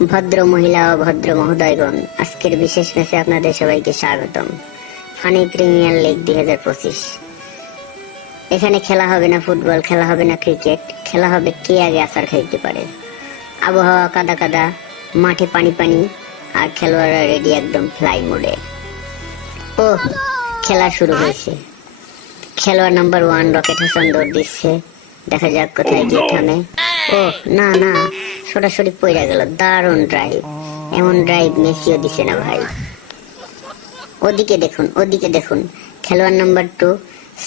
ভদ্র মহিলা ও ভদ্র মহোদয়গণ, আজকের বিশেষ ম্যাচে আপনাদের সবাইকে স্বাগতম। Funny premier league 2025। এখানে খেলা হবে না ফুটবল, খেলা হবে না ক্রিকেট, খেলা হবে কে আগে আছাড় খাইতে পারে। আবহাওয়া কাদা কাদা, মাঠে পানি পানি, আর খেলোয়াড়রা রেডি একদম ফ্লাই মোডে। ও, খেলা শুরু হয়েছে। খেলোয়াড় নাম্বার 1 রকেট হাসান দৌড় দিচ্ছে, দেখা যাক কোথায় গিয়ে থামে। ও না না, সরাসরি পড়ে গেল। দারুণ ড্রাইভ, এমন ড্রাইভ মেসিও দিছে না ভাই। ওদিকে দেখুন, ওদিকে দেখুন, খেলোয়াড় নাম্বার 2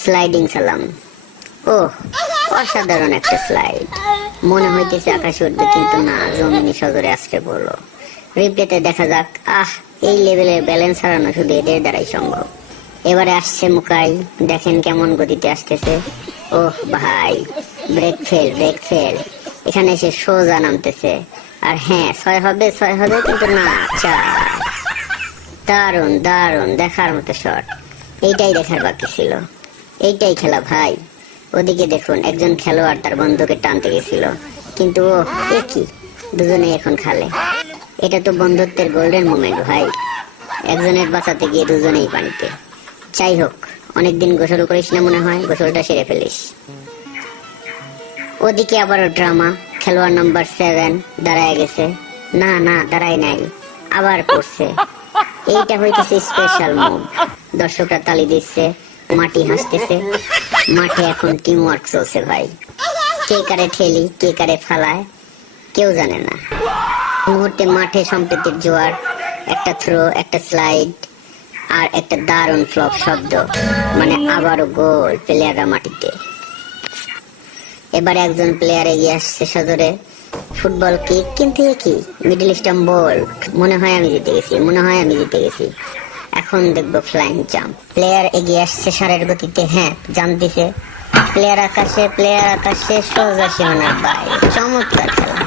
স্লাইডিং সালাম। ও, অসাধারণ একটা স্লাইড। মনে হইতেছে আকাশে উঠবে, কিন্তু না, জমিনে সজোরে আছড়ে পড়লো। রিপ্লেতে দেখা যাক। এই লেভেলের ব্যালেন্স হারানো শুধু এদের দ্বারাই সম্ভব। এবারে আসছে মুকাই, দেখেন কেমন গতিতে আসতেছে। ওহ ভাই, ব্রেক ফেল, ব্রেক ফেল। এখানে এসে সোজা নামতেছে। আর হ্যাঁ, 6 হবে, 6 হবে, কিন্তু না, 4। দারুণ দারুণ, দেখার মতো শট। এইটাই দেখার বাকি ছিল, এইটাই খেলা ভাই। ওদিকে দেখুন, একজন খেলোয়াড় তার বন্ধুকে টানতে গেছিল, কিন্তু ও কি, দুজনেই এখন খালে। এটা তো বন্ধুত্বের গোল্ডেন মোমেন্ট ভাই। একজনের বাঁচাতে গিয়ে দুজনেই পানিতে। যাই হোক, অনেকদিন গোসল করিস না মনে হয়, গোসলটা সেরে ফেলিস। ওদিকে আবারও ড্রামা। খেলোয়াড় নাম্বার 7 দাঁড়ায় গেছে। না না, দাঁড়ায় নাই, আবার পড়ছে। এইটা হইতেছে স্পেশাল মুভ। দর্শকরা তালি দিচ্ছে, মাটি হাসতেছে। মাঠে এখন টিম ওয়ার্ক চলছে ভাই। কে কারে ঠেলি, কে কারে ফালায়, কেউ জানে না। মুহূর্তে মাঠে সম্প্রীতির জোয়ার। একটা থ্রো, একটা স্লাইড, আর একটা দারুণ ফ্লপ শব্দ, মানে আবারও গোল। প্লেয়াররা মাটিতে। এবারে একজন প্লেয়ার এগিয়ে আসছে সজোরে। ফুটবল কিক, কিন্তু কি মিডল স্টাম্প বল। মনে হয় আমি জিতে গেছি, মনে হয় আমি জিতে গেছি। এখন দেখবো ফ্লাইং জাম্প। প্লেয়ার এগিয়ে আসছে ষাঁড়ের গতিতে। হ্যাঁ, জাম্প দিছে। প্লেয়ার আকাশে, প্লেয়ার আকাশে, সোজা সীমানার বাইরে। চমৎকার খেলা।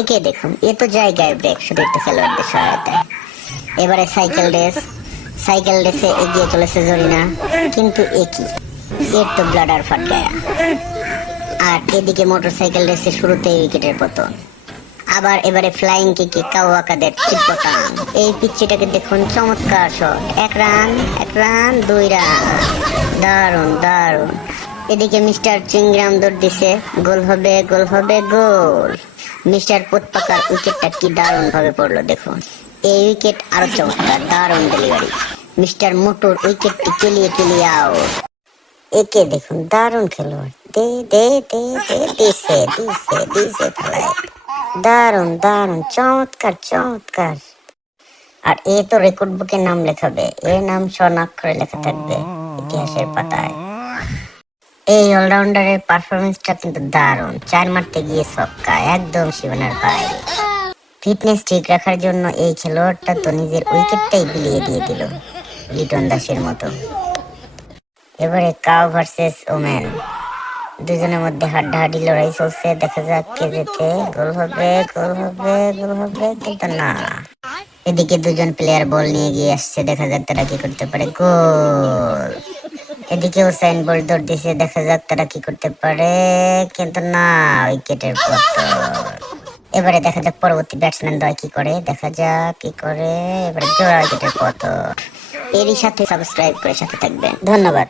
একে দেখুন, এ তো জায়গায় ব্রেক, শুধু একটু খেলোয়াড়দের সহায়তায়। এবারে সাইকেল রেস। সাইকেল রেসে এগিয়ে চলেছে জরিনা, কিন্তু কি, এর তো ব্লাডার ফাট গায়া। আর এদিকে মোটরসাইকেল রেসে শুরুতেই উইকেটের পতন। আবার এবারে ফ্লাইং কিকে কাওয়াকাদের চিৎপটান। এই পিচ্চিটাকে দেখুন, চমৎকার শট। 1 run, 1 run, 2 run. দারুণ দারুণ। এদিকে মিস্টার চিংগ্রাম দৌড় দিছে। গোল হবে, গোল হবে, গোল। মিস্টার পোতপাকার উইকেটটা কি দারুণ ভাবে পড়লো দেখুন। এই উইকেট আরো চমৎকার, দারুণ ডেলিভারি। মিস্টার মোটর উইকেটটি কেলিয়ে কেলিয়ে আউট। একে দেখুন, দারুণ খেলোয়াড়। দে দে দে দে, দিছে দিছে দিছে ফেলায়। দারুণ দারুণ, চমৎকার চমৎকার। আর এ তো রেকর্ড বুকে নাম লেখাবে। এর নাম স্বর্ণাক্ষরে লেখা থাকবে ইতিহাসের পাতায়। এই অলরাউন্ডারের পারফরমেন্সটা কিন্তু দারুণ। 4 মারতে গিয়ে ছক্কা, একদম সীমানার বাইরে। ফিটনেস ঠিক রাখার জন্য এই খেলোয়াড়টা তো নিজের উইকেটটাই বিলিয়ে দিয়ে দিল, লিটন দাসের মতো। এবারে কাও ভার্সেস ওম্যান। দুজনের মধ্যে হাড্ডাহাড্ডি লড়াই চলছে। দেখা যাক কে জেতে। গোল হবে, গোল হবে, গোল হবে, কিন্তু না। এদিকে দুজন প্লেয়ার বল নিয়ে গিয়ে আসছে, দেখা যাক তারা কি করতে পারে। গোল। এদিকে ওসাইন বোল্ট দৌড় দিছে, দেখা যাক তারা কি করতে পারে, কিন্তু না, উইকেটের পতন। এবারে দেখা যাক পরবর্তী ব্যাটসম্যান দয় কি করে, দেখা যাক কি করে। এবারে জোড়া উইকেটের পতন। এরই সাথে সাবস্ক্রাইব করে সাথে থাকবেন, ধন্যবাদ।